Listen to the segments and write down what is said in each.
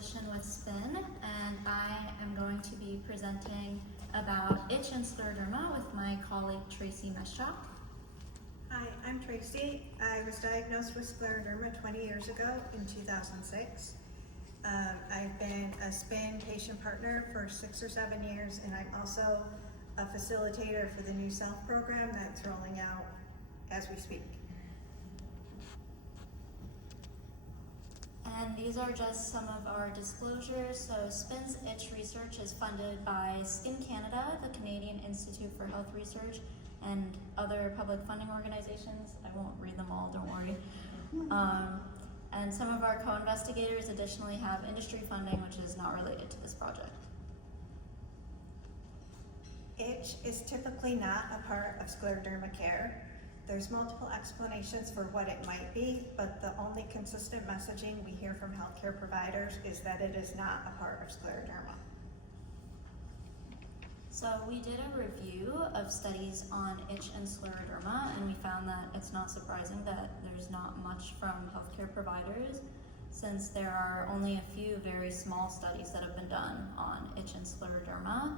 biostatistician with SPIN, and I am going to be presenting about itch and scleroderma with my colleague Tracy Meschok. Hi, I'm Tracy. I was diagnosed with scleroderma 20 years ago in 2006. I've been a SPIN patient partner for 6 or 7 years, and I'm also a facilitator for the new SELF program that's rolling out as we speak. And these are just some of our disclosures. So SPIN's itch research is funded by Skin Canada, the Canadian Institute for Health Research, and other public funding organizations. I won't read them all, don't worry. And some of our co-investigators additionally have industry funding, which is not related to this project. Itch is typically not a part of scleroderma care. There's multiple explanations for what it might be, but the only consistent messaging we hear from healthcare providers is that it is not a part of scleroderma. So we did a review of studies on itch and scleroderma, and we found that it's not surprising that there's not much from healthcare providers, since there are only a few very small studies that have been done on itch and scleroderma.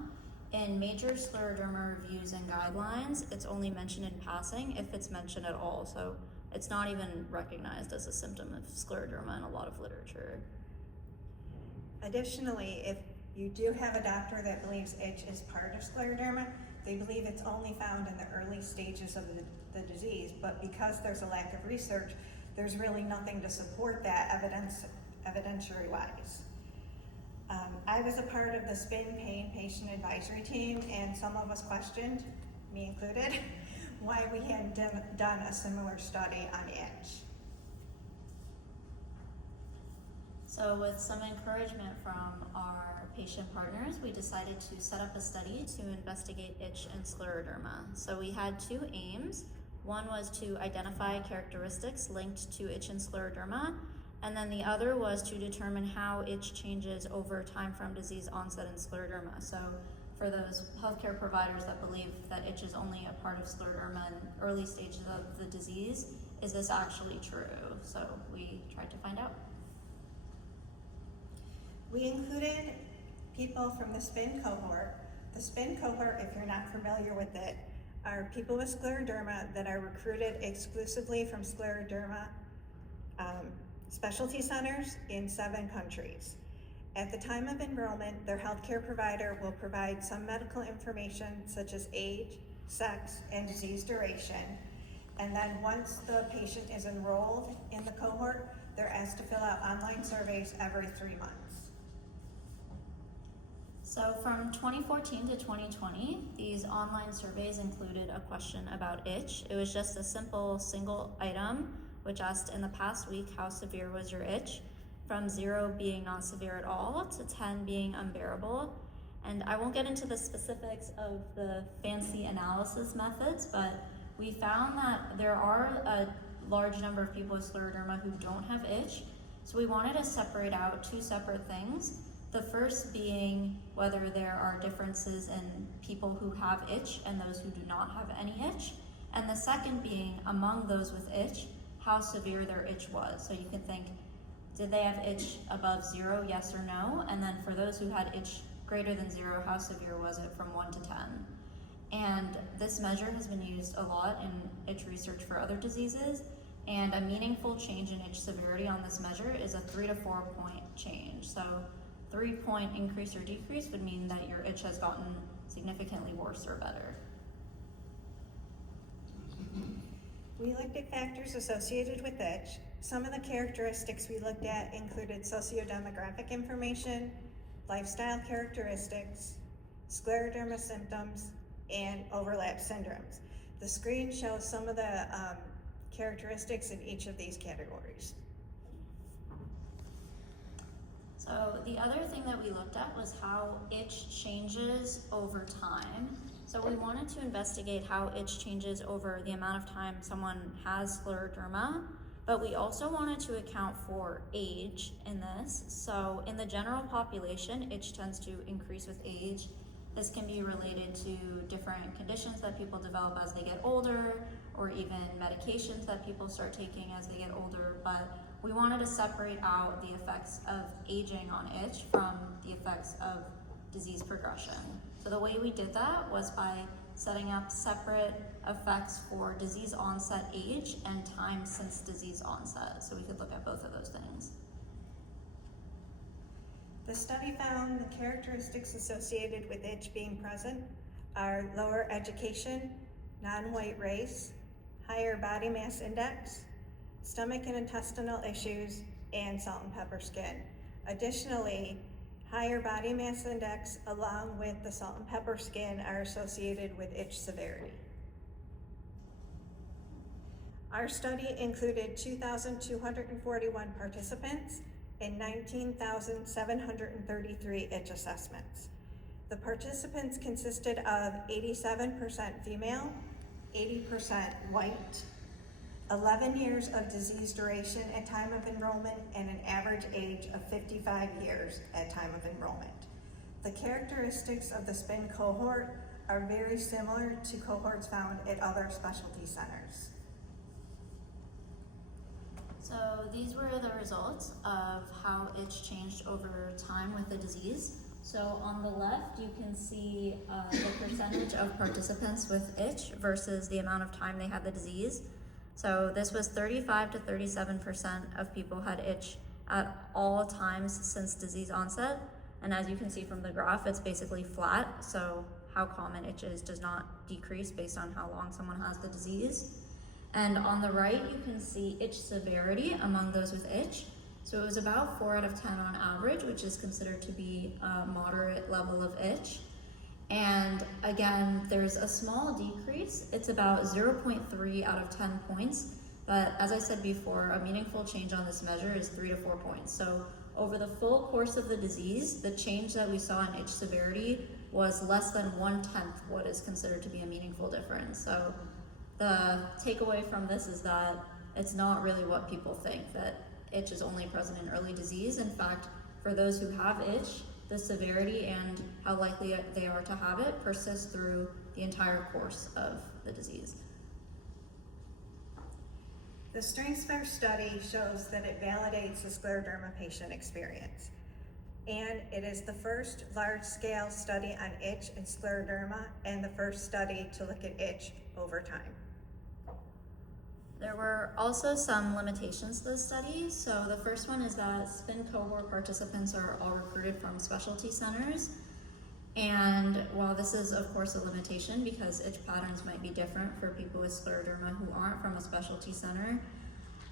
In major scleroderma reviews and guidelines, it's only mentioned in passing if it's mentioned at all, so it's not even recognized as a symptom of scleroderma in a lot of literature. Additionally, if you do have a doctor that believes itch is part of scleroderma, they believe it's only found in the early stages of the disease, but because there's a lack of research, there's really nothing to support that evidentiary-wise. I was a part of the SPIN Pain Patient Advisory Team, and some of us questioned, me included, why we hadn't done a similar study on itch. So with some encouragement from our patient partners, we decided to set up a study to investigate itch and scleroderma. So we had two aims. One was to identify characteristics linked to itch and scleroderma, and then the other was to determine how itch changes over time from disease onset in scleroderma. So for those healthcare providers that believe that itch is only a part of scleroderma in early stages of the disease, is this actually true? So we tried to find out. We included people from the SPIN cohort. The SPIN cohort, if you're not familiar with it, are people with scleroderma that are recruited exclusively from scleroderma specialty centers in 7 countries. At the time of enrollment, their healthcare provider will provide some medical information such as age, sex, and disease duration. And then once the patient is enrolled in the cohort, they're asked to fill out online surveys every 3 months. So from 2014 to 2020, these online surveys included a question about itch. It was just a simple single item which asked, in the past week, how severe was your itch? From 0 being not severe at all to 10 being unbearable. And I won't get into the specifics of the fancy analysis methods, but we found that there are a large number of people with scleroderma who don't have itch. So we wanted to separate out 2 separate things. The first being whether there are differences in people who have itch and those who do not have any itch. And the second being, among those with itch, how severe their itch was. So you can think, did they have itch above 0, yes or no? And then for those who had itch greater than 0, how severe was it from 1 to 10? And this measure has been used a lot in itch research for other diseases, and a meaningful change in itch severity on this measure is a 3 to 4 point change. So 3-point increase or decrease would mean that your itch has gotten significantly worse or better. We looked at factors associated with itch. Some of the characteristics we looked at included sociodemographic information, lifestyle characteristics, scleroderma symptoms, and overlap syndromes. The screen shows some of the characteristics in each of these categories. So the other thing that we looked at was how itch changes over time. So we wanted to investigate how itch changes over the amount of time someone has scleroderma, but we also wanted to account for age in this. So in the general population, itch tends to increase with age. This can be related to different conditions that people develop as they get older, or even medications that people start taking as they get older. But we wanted to separate out the effects of aging on itch from the effects of disease progression. So the way we did that was by setting up separate effects for disease onset age and time since disease onset. So we could look at both of those things. The study found the characteristics associated with itch being present are lower education, non-white race, higher body mass index, stomach and intestinal issues, and salt and pepper skin. Additionally, higher body mass index along with the salt and pepper skin are associated with itch severity. Our study included 2,241 participants and 19,733 itch assessments. The participants consisted of 87% female, 80% white, 11 years of disease duration at time of enrollment, and an average age of 55 years at time of enrollment. The characteristics of the SPIN cohort are very similar to cohorts found at other specialty centers. So these were the results of how itch changed over time with the disease. So on the left, you can see the percentage of participants with itch versus the amount of time they had the disease. So this was 35 to 37% of people had itch at all times since disease onset. And as you can see from the graph, it's basically flat. So how common itch is does not decrease based on how long someone has the disease. And on the right, you can see itch severity among those with itch. So it was about 4 out of 10 on average, which is considered to be a moderate level of itch. And again, there's a small decrease. It's about 0.3 out of 10 points. But as I said before, a meaningful change on this measure is 3 to 4 points. So over the full course of the disease, the change that we saw in itch severity was less than 1/10 what is considered to be a meaningful difference. So the takeaway from this is that it's not really what people think, that itch is only present in early disease. In fact, for those who have itch, the severity and how likely they are to have it persists through the entire course of the disease. The StrengthsFirst study shows that it validates the scleroderma patient experience. And it is the first large-scale study on itch and scleroderma and the first study to look at itch over time. There were also some limitations to the study. So the first one is that SPIN cohort participants are all recruited from specialty centers. And while this is of course a limitation because itch patterns might be different for people with scleroderma who aren't from a specialty center,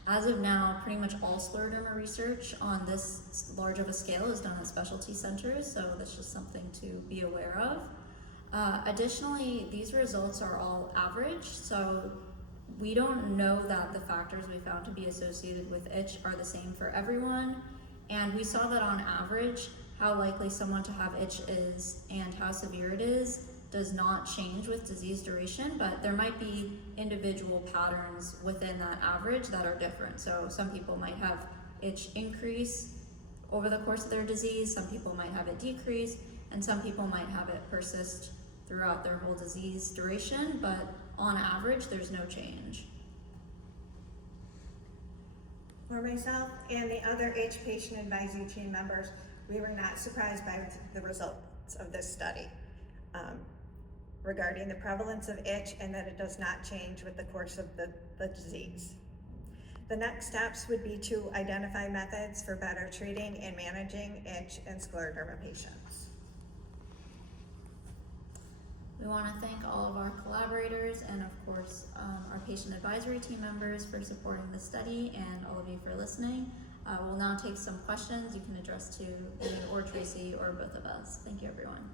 as of now, pretty much all scleroderma research on this large of a scale is done at specialty centers, so that's just something to be aware of. Additionally, these results are all average, so we don't know that the factors we found to be associated with itch are the same for everyone, and we saw that on average, how likely someone to have itch is and how severe it is does not change with disease duration, but there might be individual patterns within that average that are different. So some people might have itch increase over the course of their disease, some people might have it decrease, and some people might have it persist throughout their whole disease duration, but on average, there's no change. For myself and the other itch patient advisory team members, we were not surprised by the results of this study regarding the prevalence of itch and that it does not change with the course of the disease. The next steps would be to identify methods for better treating and managing itch and scleroderma patients. We want to thank all of our collaborators and of course our patient advisory team members for supporting the study and all of you for listening. We'll now take some questions you can address to me or Tracy or both of us. Thank you, everyone.